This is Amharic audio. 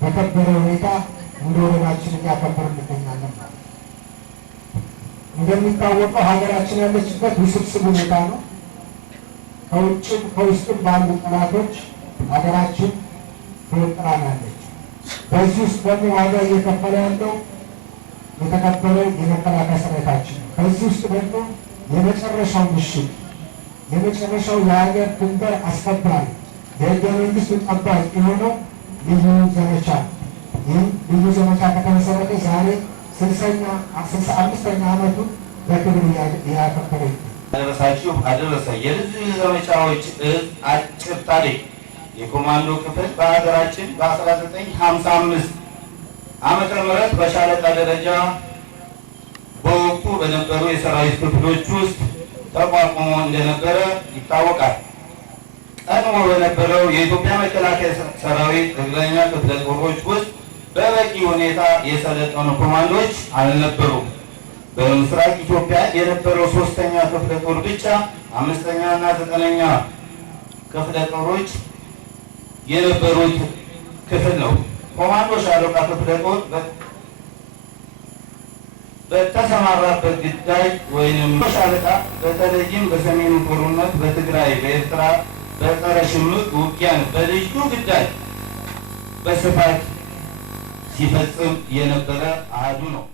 በከበረ ሁኔታ እንደ ወረዳችን እያከበርን እንገኛለን። እንደሚታወቀው ሀገራችን ያለችበት ውስብስብ ሁኔታ ነው። ከውጭም ከውስጥም ባሉ ጠላቶች ሀገራችን ተወጥራለች። በዚህ ውስጥ ደግሞ ዋጋ እየከፈለ ያለው የተከበረ የመከላከያ ሰራዊታችን ነው። ከዚህ ውስጥ ደግሞ የመጨረሻው ምሽግ የመጨረሻው የሀገር ድንበር አስከባሪ የህገ መንግስቱ ጠባቂ የሆነው ልዩ ዘመቻ ይህ ልዩ ዘመቻ ከተመሰረተ ዛሬ 65ኛ ዓመቱን በክብር እያከበረ አደረሳችሁ አደረሰ። የልዩ ዘመቻዎች አጭር ታሪክ የኮማንዶ ክፍል በሀገራችን በ1955 ዓመተ ምህረት በሻለቃ ደረጃ በወቅቱ በነበሩ የሰራዊት ክፍሎች ውስጥ ተቋቁሞ እንደነበረ ይታወቃል። ቀድሞ በነበረው የኢትዮጵያ መከላከያ ሰራዊት እግረኛ ክፍለ ጦሮች ውስጥ በበቂ ሁኔታ የሰለጠኑ ኮማንዶች አልነበሩም። በምስራቅ ኢትዮጵያ የነበረው 3ኛ ክፍለ ጦር ብቻ 5ኛ እና 9ኛ ክፍለ ጦሮች የነበሩት ክፍል ነው። ኮማንዶ ሻለቃ ክፍለ ጦር በተሰማራበት ግዳጅ ወይንም ሻለቃ በተለይም በሰሜኑ ጦርነት በትግራይ በኤርትራ በጸረ ሽምቅ ውጊያን በልዩ ግዳጅ በስፋት ሲፈጽም የነበረ አሃዱ ነው።